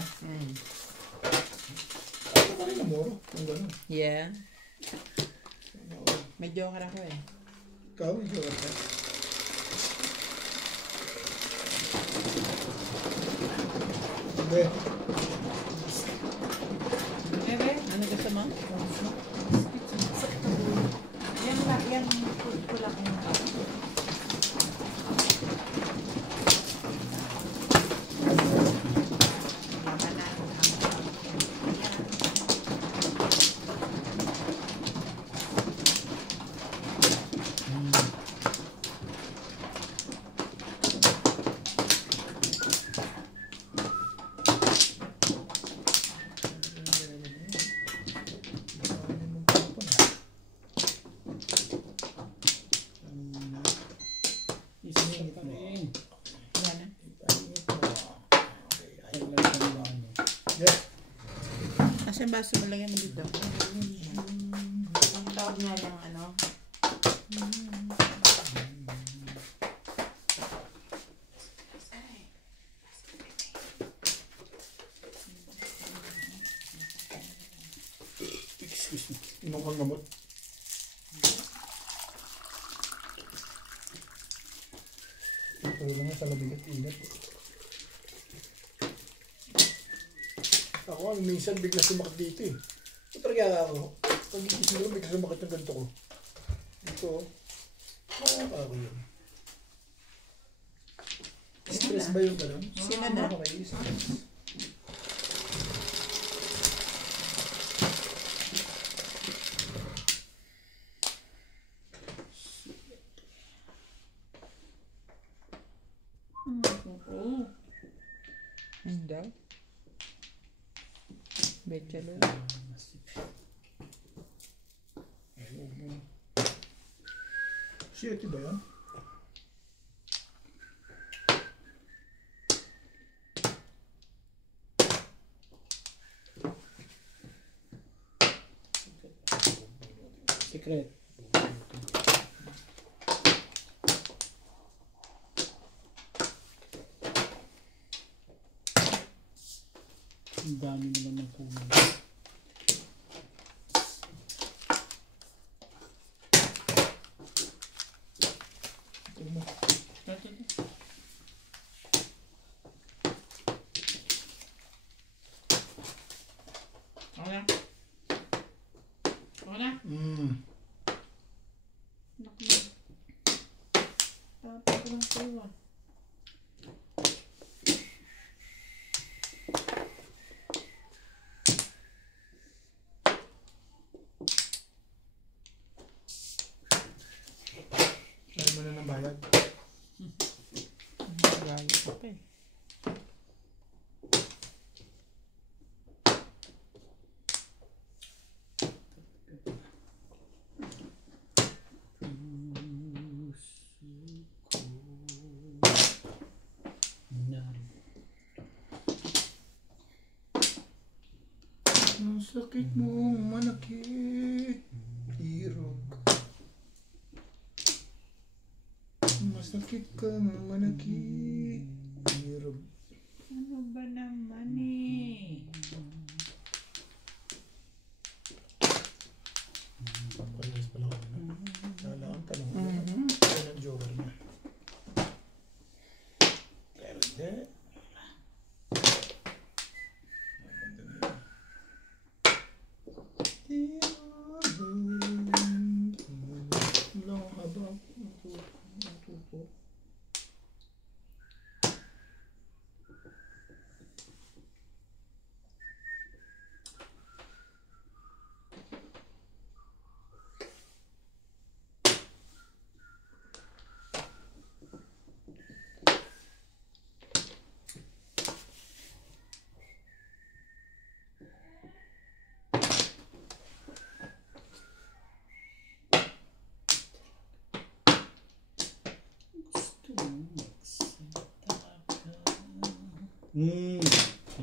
Ano ka rin na moro? Kung gano'n. Yeah. May joker ako eh. Ikaw, may joker ka. Hindi. Bebe? Ano gusto mo? Yan lang. Yan. Pula ko na. Laman na. Isa pa rin. Yan na. Yes. Asan baso mo lang yan mo dito? Ang tawag nga lang ano. Excuse me. Inom kang gamot. Ito lang nga sa labing at init. Ako, minsan bigla sumakit dito eh. Ito talaga ako. Pag iisip ko, bigla sumakit ng ganito ko. Ito, ako yun. Stress ba yung gano'n? Sino na? Okay, stress. Ano daw? Bachelor. Shitty ba yan? Secret. Ang dami naman ng kumag. Ito mo. Okay. Okay. Naku. Tapos ko lang sa'yo. Kaya mo na ng bayad. Galit ko pa eh. Ang sakit mong manakit, irog. Masakit kang manakit, irog. Ano ba naman eh? Parehas pala ako na. Kala ang tanong ko. Kaya ng joker niya. Pero hindi.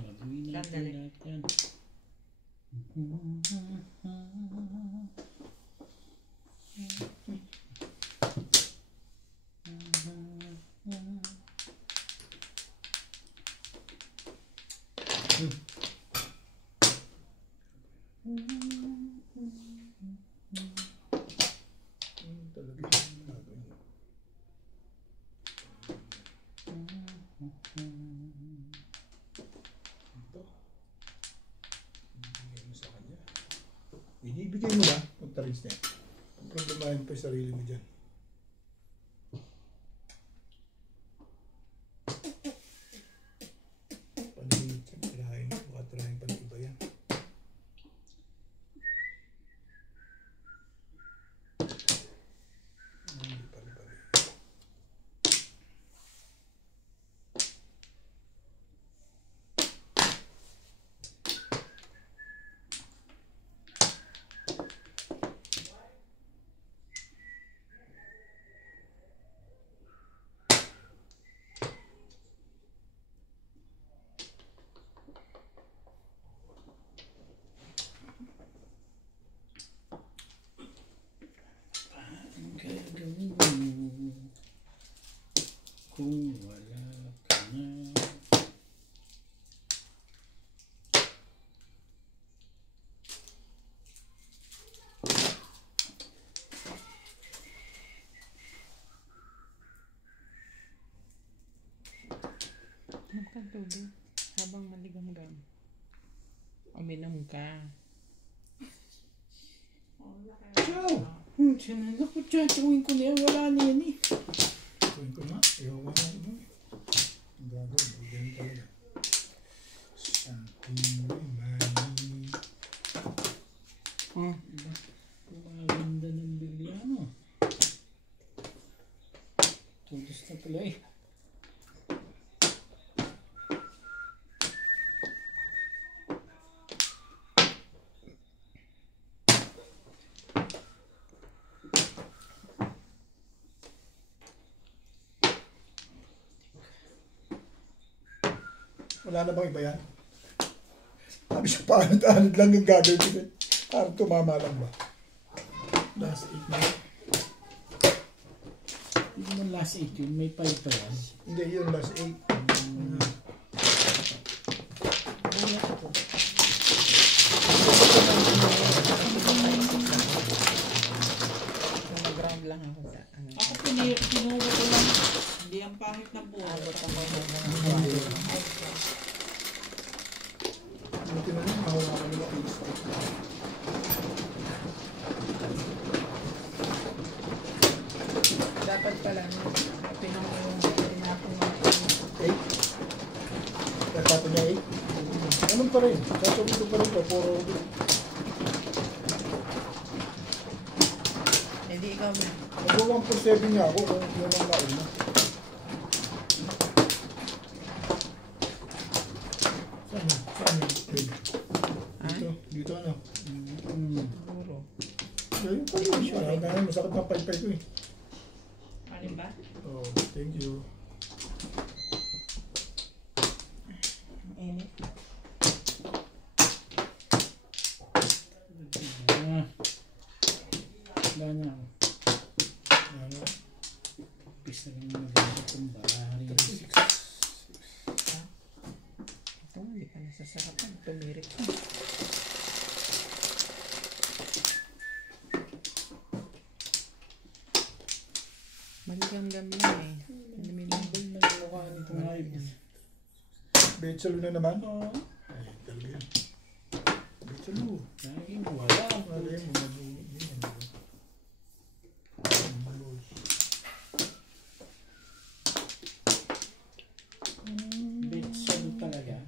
Gagawin natin Sandali. lahat yan. Binibigay mo na, pagtalis niya. Ang problemahin pa yung sarili mo dyan. Panig, tirahin, baka tirahin pa ng iba yan. Hindi pa rin. Ang gagawin mo kung wala ka na? Magkatulog habang maligamgam. Uminom ka. Ciao! Tiyan na ako, tiyatsuwin ko na yan. Wala na yan eh. Tuwin ko na, ayaw mo na mo. Ang gagawin, bigyan talaga. Something reminding. Maganda ng Liliano. Tulos na pala eh. Wala na bang iba yan? Sabi siya, paanod-anod lang yung gagawin ko. Parang tumama lang ba? Last 8 na. Hindi naman last 8 yun. May 5 pa yan. Hindi, yun last 8. Nag-ground lang ako sa ano. Ako pinuha ko lang. Hindi ang pangit na buhay. Abot ako ng Buti na rin, mahawakan nila ang stick. dapat pala pinang yung pinapong 8. Tatapon niya 8. Ganun pa rin. Sasabihin ko pa rin ko. Puro hindi ikaw na. Nag-1 for 7 niya ako kung yun ang nauna. Saan yun? Saan yun? Dito. Dito ano? Siguro. Ayun pa yun. Ngayon masakit na paypay ko eh. Alin ba? Oh, thank you. Init. Wala na ako. Ano? Pista rin maganda itong bahari. 36. Masarap ang tumirik. Maligam-gam lang eh. Alamin mo. Nagmukha nito nga yun. Betsalo na naman. Oo. Ay, talaga yan. Betsalo. Laging wala. Malay mo, Betsalo talaga.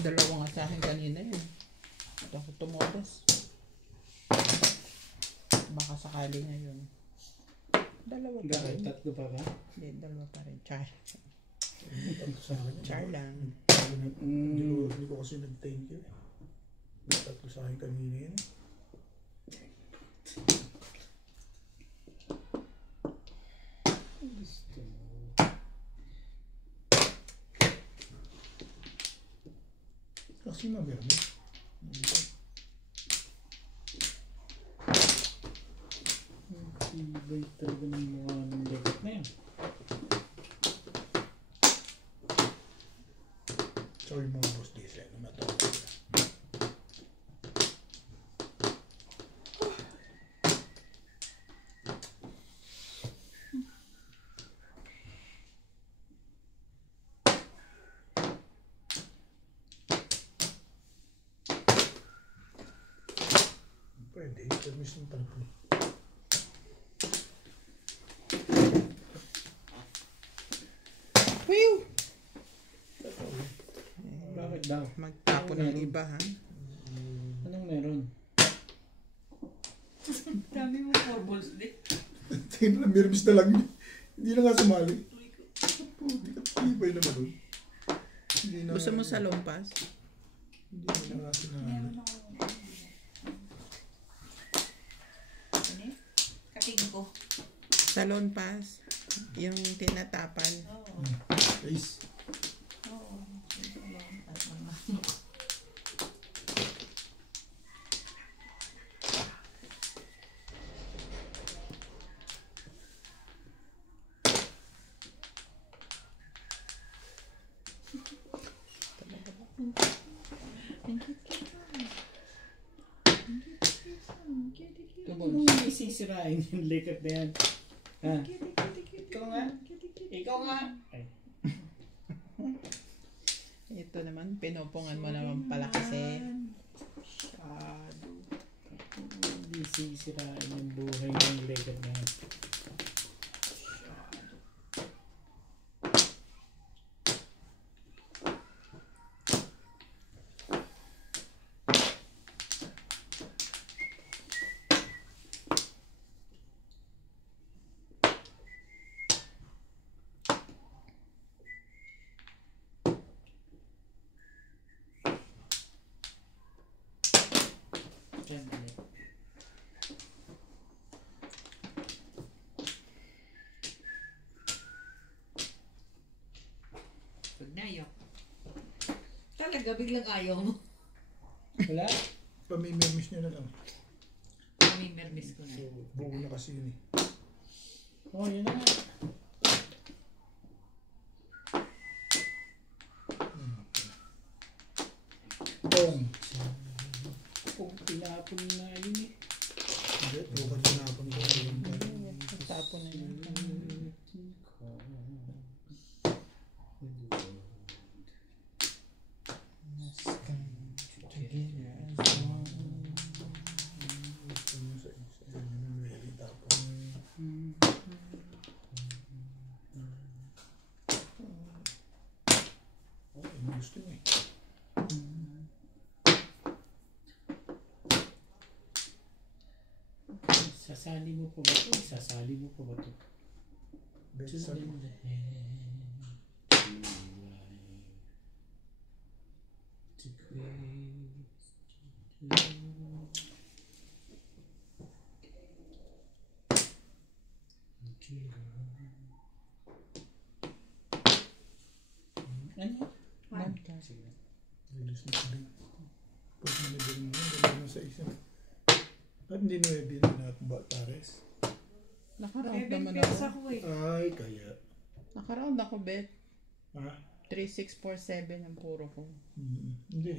Dalawa nga sa akin kanina yun. Ito ako tumobos. Baka sakali ngayon. Dalawa pa Bakit? rin. Tatlo pa ba? Hindi, dalawa pa rin. Char. sa akin. Char lang. Hindi ko kasi nag-thank you. Tatlo sa akin kanina yun. Gusto mo. Kasi maberme. Ibay talaga ng mukha ng legat na yun. Sorry mga boss diesel. Matawag ko. Pwede. Permission pa po. Whew! Bakit daw? Magtapon ng iba ha. Anong meron? Dami mo 4 balls din. Tingnan lang, mirmis na lang yun. Hindi na nga sumali. Ibay naman doon. Hindi na. Gusto mo sa lompas? Hindi na nga sinali. Ano? Kating ko. Sa lompas. Yung tinatapan. Oo. Ace. Oo. Anong isisirain yung legat na yan? Ha? Ikaw nga? Ikaw nga? Ay. Ito naman, pinupungan mo naman pala kasi. Hindi sisirain yung buhay ng legat na yan. Yan, ulit. Pag nayo. Talaga, biglang ayaw mo. Wala? Pamimirmis nyo na lang. Kami mermis ko na. So, buo na kasi yun eh. Oh, yun na nga. Bong. Kung tinapon na yun eh. Hindi, bukan sinapon ko. Tapon na yun. Gusto mo eh. Sasali mo pa ba ito? Sasali mo pa ba ito? Best sa Ba't hindi 9 na ba, Pares? Nakaround 7 naman pairs ako. ako eh. Ay, kaya. Nakaround ako, bet. Ha? 3647 ang puro ko. Hindi.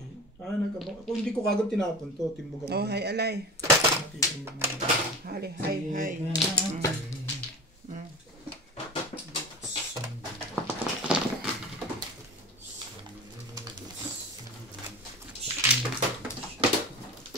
Kung hindi ko kagad tinapon to, timbog ako. Oh, hi, Alay. Natitimbog mo. Hi, hi, hi. Sige. Mm.